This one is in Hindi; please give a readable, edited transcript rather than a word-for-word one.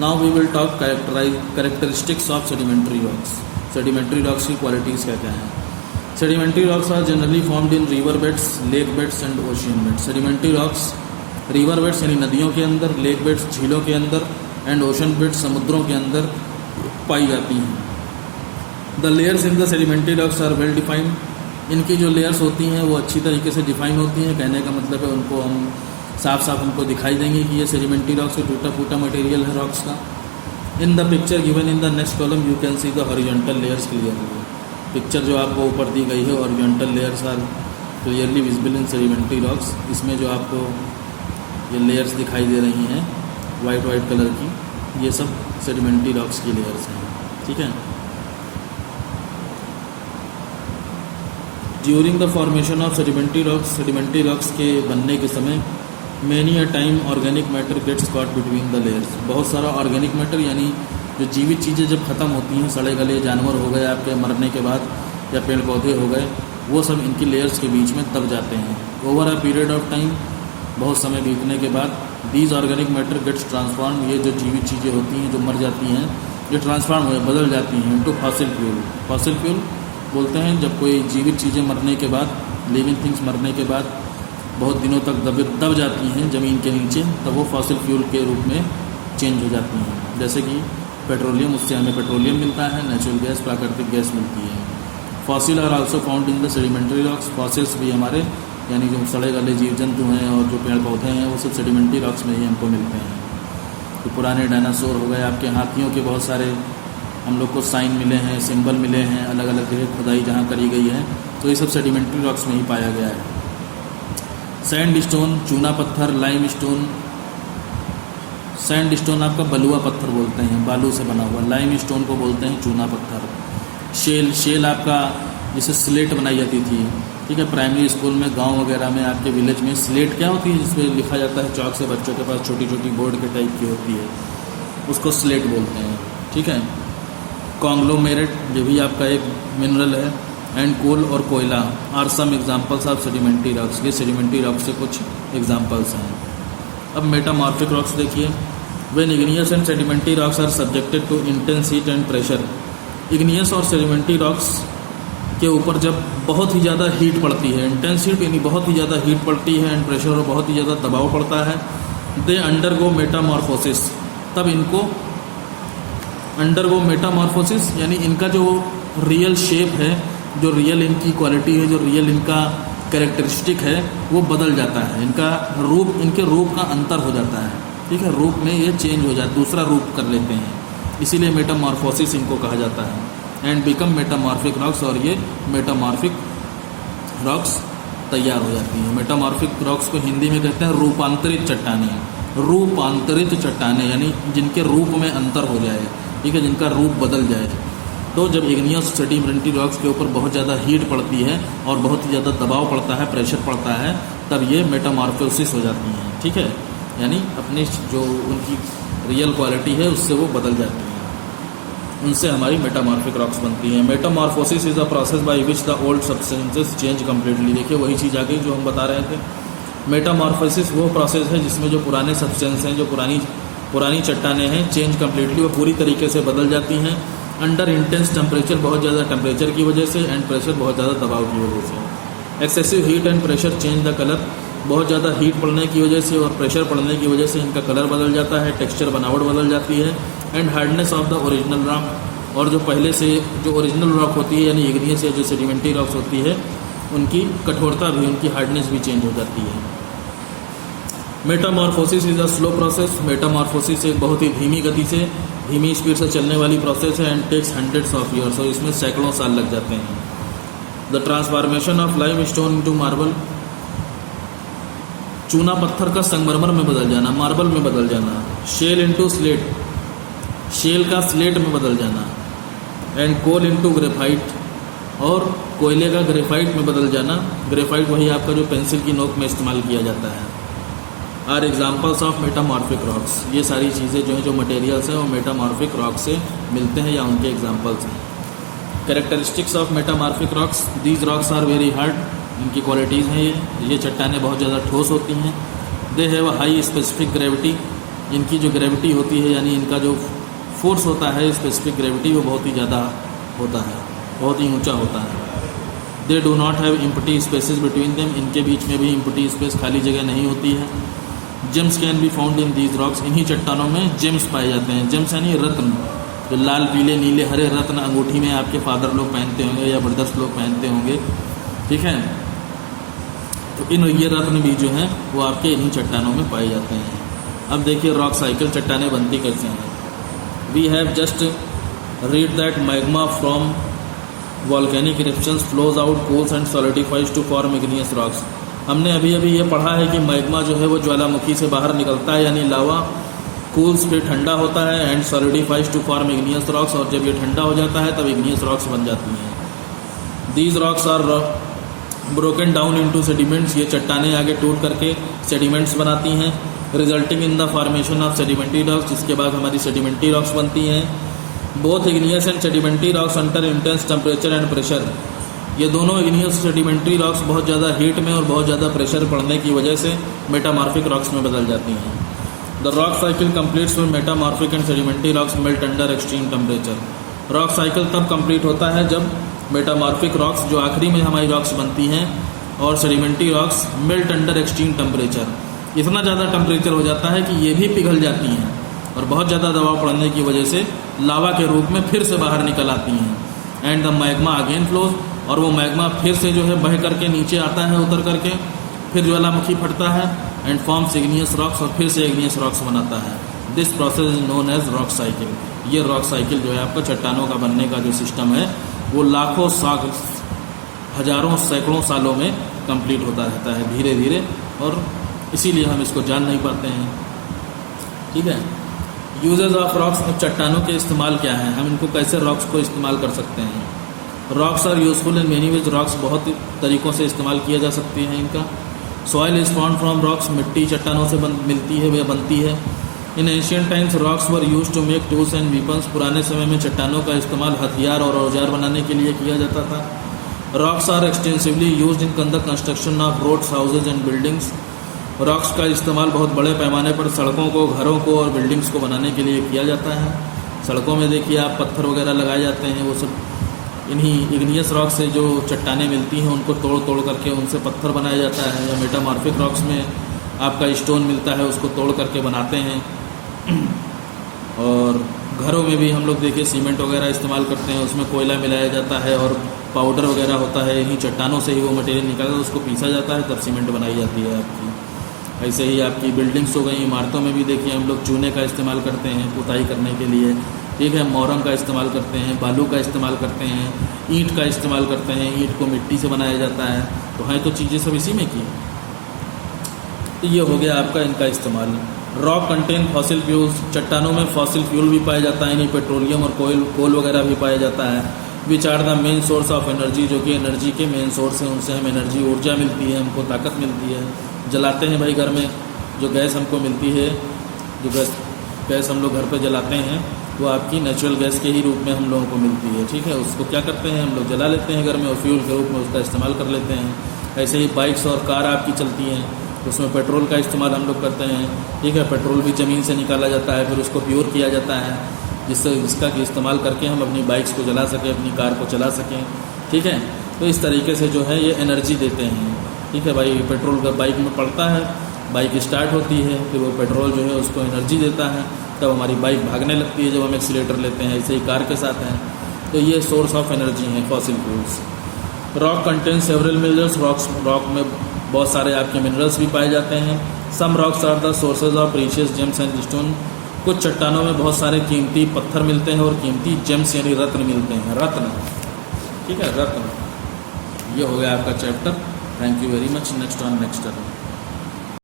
Now we will talk characteristics of sedimentary rocks. Sedimentary rocks की क्वालिटीज़ क्या क्या हैं। Sedimentary rocks are generally formed in river beds, lake beds and ocean beds. Sedimentary rocks river beds यानी नदियों के अंदर, लेक बेड्स झीलों के अंदर एंड ओशन बेड्स समुद्रों के अंदर पाई जाती हैं। The layers in the sedimentary rocks are well defined. इनकी जो लेयर्स होती हैं वो अच्छी तरीके से डिफाइन होती हैं। कहने का मतलब है उनको हम साफ साफ उनको दिखाई देंगे कि ये सेडिमेंट्री रॉक्स टूटा फूटा मटेरियल है रॉक्स का। In the picture given in the next column you can see the horizontal layers clearly. Picture जो आपको ऊपर दी गई है horizontal layers are clearly visible in sedimentary rocks. इसमें जो आपको ये लेयर्स दिखाई दे रही हैं वाइट कलर की, ये सब सेडिमेंट्री रॉक्स की लेयर्स हैं। ठीक है। During the formation of sedimentary rocks के बनने के समय many a time organic matter gets caught between the layers. बहुत सारा ऑर्गेनिक मैटर यानी जो जीवित चीज़ें जब ख़त्म होती हैं, सड़े गले जानवर हो गए आपके मरने के बाद या पेड़ पौधे हो गए, वो सब इनकी लेयर्स के बीच में दब जाते हैं। Over a period of time, बहुत समय बीतने के बाद, these organic matter gets transform. ये जो जीवित चीज़ें होती हैं जो मर जाती हैं, ये ट्रांसफॉर्म हो बदल जाती हैं into fossil fuel. Fossil fuel बोलते हैं जब कोई जीवित चीज़ें मरने के बाद, लिविंग थिंग्स मरने के बाद बहुत दिनों तक दब जाती हैं ज़मीन के नीचे, तब वो फॉसिल फ्यूल के रूप में चेंज हो जाती हैं। जैसे कि पेट्रोलियम, उससे हमें पेट्रोलियम मिलता है, नेचुरल गैस, प्राकृतिक गैस मिलती है। Fossil are also found in the sedimentary rocks. Fossils भी हमारे यानी जो सड़े गले जीव जंतु हैं और जो पेड़ पौधे हैं वो सब सेडिमेंट्री रॉक्स में ही हमको मिलते हैं। तो पुराने डायनासोर हो गए आपके, हाथियों के बहुत सारे हम लोग को साइन मिले हैं, सिंबल मिले हैं, अलग अलग जगह खुदाई जहाँ करी गई है, तो ये सब सेडिमेंट्री रॉक्स में ही पाया गया है। सैंड स्टोन, चूना पत्थर, लाइम स्टोन। सैंड स्टोन आपका बलुआ पत्थर बोलते हैं, बालू से बना हुआ। लाइम स्टोन को बोलते हैं चूना पत्थर। शेल आपका जिसे स्लेट बनाई जाती थी, ठीक है, प्राइमरी स्कूल में, गांव वगैरह में, आपके विलेज में स्लेट क्या होती है जिसमें लिखा जाता है चौक से, बच्चों के पास छोटी छोटी बोर्ड के टाइप की होती है, उसको स्लेट बोलते हैं। ठीक है। कॉन्ग्लोमेरेट, ये भी आपका एक मिनरल है। एंड कोल और कोयला are some examples of sedimentary rocks. ये सेडिमेंट्री रॉक्स से कुछ एग्जाम्पल्स हैं। अब मेटामॉर्फिक रॉक्स देखिए। When igneous and sedimentary rocks are subjected to intense heat and pressure. Igneous और सेडिमेंट्री रॉक्स के ऊपर जब बहुत ही ज़्यादा हीट पड़ती है, इंटेंस हीट यानी बहुत ही ज़्यादा हीट पड़ती है, एंड प्रेशर और बहुत ही ज़्यादा दबाव पड़ता है, दे अंडरगो मेटामॉर्फोसिस। तब इनको अंडरगो मेटामॉर्फोसिस यानी इनका जो रियल शेप है, जो रियल इनकी क्वालिटी है, जो रियल इनका कैरेक्टरिस्टिक है, वो बदल जाता है। इनका रूप, इनके रूप का अंतर हो जाता है। ठीक है, रूप में ये चेंज हो जाता है, दूसरा रूप कर लेते हैं, इसीलिए मेटामॉर्फोसिस इनको कहा जाता है। एंड बिकम मेटामॉर्फिक रॉक्स, और ये मेटामॉर्फिक रॉक्स तैयार हो जाती हैं। मेटामॉर्फिक रॉक्स को हिंदी में कहते हैं रूपांतरित चट्टानें। रूपांतरित चट्टानें यानी जिनके रूप में अंतर हो जाए, ठीक है, जिनका रूप बदल जाए। तो जब इग्नियस सेडिमेंट्री रॉक्स के ऊपर बहुत ज़्यादा हीट पड़ती है और बहुत ही ज़्यादा दबाव पड़ता है, प्रेशर पड़ता है, तब ये मेटामॉर्फोसिस हो जाती हैं। ठीक है, यानी अपनी जो उनकी रियल क्वालिटी है उससे वो बदल जाती हैं, उनसे हमारी मेटामॉर्फिक रॉक्स बनती हैं। Metamorphosis is a process by which the old substances change completely. देखिए वही चीज़ आ गई जो हम बता रहे थे। मेटामॉर्फोसिस वो प्रोसेस है जिसमें जो पुराने सब्सटेंस हैं, जो पुरानी चट्टानें हैं, चेंज कम्प्लीटली, वो पूरी तरीके से बदल जाती हैं अंडर इंटेंस टेम्परेचर, बहुत ज़्यादा टेम्परेचर की वजह से, एंड प्रेशर, बहुत ज़्यादा दबाव की वजह से। Excessive heat and pressure change the colour. बहुत ज़्यादा हीट पड़ने की वजह से और प्रेशर पड़ने की वजह से इनका कलर बदल जाता है, टेक्सचर, बनावट बदल जाती है। And hardness of the original rock, और जो पहले से जो ओरिजिनल रॉक होती है यानी इग्नियस या जो सेडिमेंट्री रॉक्स होती है, उनकी कठोरता भी, उनकी हार्डनेस भी चेंज हो जाती है। Metamorphosis is a slow process. Metamorphosis एक बहुत ही धीमी गति से, धीमी स्पीड से चलने वाली प्रोसेस है, and takes hundreds of years, और इसमें सैकड़ों साल लग जाते हैं। The transformation of limestone into marble. चूना पत्थर का संगमरमर में बदल जाना, मार्बल में बदल जाना। शेल इंटू स्लेट, शेल का स्लेट में बदल जाना। एंड कोल इंटू ग्रेफाइट, और कोयले का ग्रेफाइट में बदल जाना। ग्रेफाइट वही आपका जो पेंसिल की नोक में इस्तेमाल किया जाता है। Are examples of metamorphic rocks. ये सारी चीज़ें जो हैं, जो मटेरियल्स हैं, वो मेटामॉर्फिक रॉक से मिलते हैं या उनके एग्जाम्पल्स हैं। Characteristics of metamorphic rocks. These rocks are very hard. इनकी क्वालिटीज़ हैं ये चट्टानें बहुत ज़्यादा ठोस होती हैं। They have a high specific gravity. इनकी जो ग्रेविटी होती है, यानी इनका जो फोर्स होता है स्पेसिफिक ग्रेविटी, वो बहुत ही ज़्यादा होता है, बहुत ही ऊंचा होता है। They do not have empty spaces between them, इनके बीच में भी इम्पटी स्पेस, खाली जगह नहीं होती है। James can be found in these rocks, इन्हीं चट्टानों में जेम्स पाए जाते हैं। जेम्स यानी रत्न, जो लाल पीले नीले हरे रत्न अंगूठी में आपके फादर लोग पहनते होंगे या ब्रदर्स लोग पहनते होंगे, ठीक है। तो ये रत्न भी जो हैं वो आपके इन्हीं चट्टानों में पाए जाते हैं। अब देखिए रॉक साइकिल चट्टानें बनती कैसे हैं। We have just read that magma from volcanic eruptions flows out cools and solidifies to form igneous rocks. हमने अभी अभी ये पढ़ा है कि मैग्मा जो है वो ज्वालामुखी से बाहर निकलता है, यानी लावा कूल्स पे ठंडा होता है and solidifies to form igneous rocks, और जब ये ठंडा हो जाता है तब इग्नियस रॉक्स बन जाती हैं। These rocks are broken down into sediments, ये चट्टानें आगे टूट करके सेडिमेंट्स बनाती हैं, resulting in the formation of sedimentary rocks, जिसके बाद हमारी सेडिमेंट्री रॉक्स बनती हैं। Both igneous and sedimentary rocks under intense temperature and pressure, ये दोनों इग्नियस सेडिमेंट्री रॉक्स बहुत ज़्यादा हीट में और बहुत ज़्यादा प्रेशर पड़ने की वजह से मेटामॉर्फिक रॉक्स में बदल जाती हैं। The rock cycle completes when metamorphic and sedimentary rocks melt under extreme temperature. Rock cycle तब कंप्लीट होता है जब मेटामॉर्फिक रॉक्स, जो आखिरी में हमारी रॉक्स बनती हैं, और sedimentary rocks melt under extreme temperature, इतना ज़्यादा टेम्परेचर हो जाता है कि ये भी पिघल जाती हैं और बहुत ज़्यादा दबाव पड़ने की वजह से लावा के रूप में फिर से बाहर निकल आती हैं। And the magma again flows, और वो मैग्मा फिर से जो है बह करके नीचे आता है, उतर करके फिर ज्वालामुखी फटता है एंड फॉर्म्स इग्नियस रॉक्स, और फिर से इग्नियस रॉक्स बनाता है। This process is known as rock cycle. ये रॉक साइकिल जो है आपका चट्टानों का बनने का जो सिस्टम है वो लाखों हजारों सैकड़ों सालों में कंप्लीट होता रहता है धीरे धीरे, और इसीलिए हम इसको जान नहीं पाते हैं, ठीक है। यूजेस ऑफ रॉक्स, अब चट्टानों के इस्तेमाल क्या हैं, हम इनको कैसे रॉक्स को इस्तेमाल कर सकते हैं। Rocks are useful in many ways, rocks बहुत तरीक़ों से इस्तेमाल किया जा सकती है इनका। Soil is found from rocks, मिट्टी चट्टानों से मिलती है, वह बनती है। In ancient times rocks were use to make tools and weapons, पुराने समय में चट्टानों का इस्तेमाल हथियार और औजार बनाने के लिए किया जाता था। Rocks are extensively use in the construction of roads, houses and buildings, rocks का इस्तेमाल बहुत बड़े पैमाने पर सड़कों को, घरों को और बिल्डिंग्स को बनाने के लिए किया जाता है। सड़कों में देखिए आप पत्थर वगैरह लगाए जाते हैं, वो सब इन्हीं इग्नियस रॉक से जो चट्टानें मिलती हैं उनको तोड़ तोड़ करके उनसे पत्थर बनाया जाता है, या मेटामॉर्फिक रॉक्स में आपका स्टोन मिलता है उसको तोड़ करके बनाते हैं। और घरों में भी हम लोग देखिए सीमेंट वगैरह इस्तेमाल करते हैं, उसमें कोयला मिलाया जाता है और पाउडर वगैरह होता है, इन्हीं चट्टानों से ही वो मटेरियल निकलता है, उसको पीसा जाता है, तब सीमेंट बनाई जाती है आपकी। ऐसे ही आपकी बिल्डिंग्स हो गई, इमारतों में भी देखिए हम लोग चूने का इस्तेमाल करते हैं पुताई करने के लिए, ठीक है। मोरंग का इस्तेमाल करते हैं, बालू का इस्तेमाल करते हैं, ईंट का इस्तेमाल करते हैं, ईंट को मिट्टी से बनाया जाता है, तो हैं तो चीज़ें सब इसी में की। तो ये हो गया आपका इनका इस्तेमाल। रॉक कंटेन फॉसिल फ्यूल्स, चट्टानों में फॉसिल फ्यूल भी पाया जाता है, यानी पेट्रोलियम और कोल वगैरह भी पाया जाता है। Which are the main source of energy, जो कि एनर्जी के मेन सोर्स हैं, उनसे हम एनर्जी ऊर्जा मिलती है, हमको ताकत मिलती है। जलाते हैं भाई घर में, जो गैस हमको मिलती है, जो गैस हम लोग घर पे जलाते हैं वो आपकी नेचुरल गैस के ही रूप में हम लोगों को मिलती है, ठीक है। उसको क्या करते हैं हम लोग जला लेते हैं घर में और फ्यूल के रूप में उसका इस्तेमाल कर लेते हैं। ऐसे ही बाइक्स और कार आपकी चलती हैं, उसमें पेट्रोल का इस्तेमाल हम लोग करते हैं, ठीक है। पेट्रोल भी ज़मीन से निकाला जाता है, फिर उसको प्योर किया जाता है, जिसका कि इस्तेमाल करके हम अपनी बाइक्स को जला सकें, अपनी कार को चला सकें, ठीक है। तो इस तरीके से जो है ये एनर्जी देते हैं, ठीक है भाई। पेट्रोल का बाइक में पड़ता है, बाइक स्टार्ट होती है, फिर वो पेट्रोल जो है उसको एनर्जी देता है, तब हमारी बाइक भागने लगती है जब हम एक्सीलेटर लेते हैं। ऐसे ही कार के साथ हैं, तो ये सोर्स ऑफ एनर्जी हैं fossil fuels. Rock contain several minerals, rock में बहुत सारे आपके मिनरल्स भी पाए जाते हैं। Some rocks are the sources of precious gems and stone, कुछ चट्टानों में बहुत सारे कीमती पत्थर मिलते हैं और कीमती जेम्स यानी रत्न मिलते हैं, रत्न, ठीक है, रत्न। ये हो गया आपका chapter. Thank you very much. Next on next term.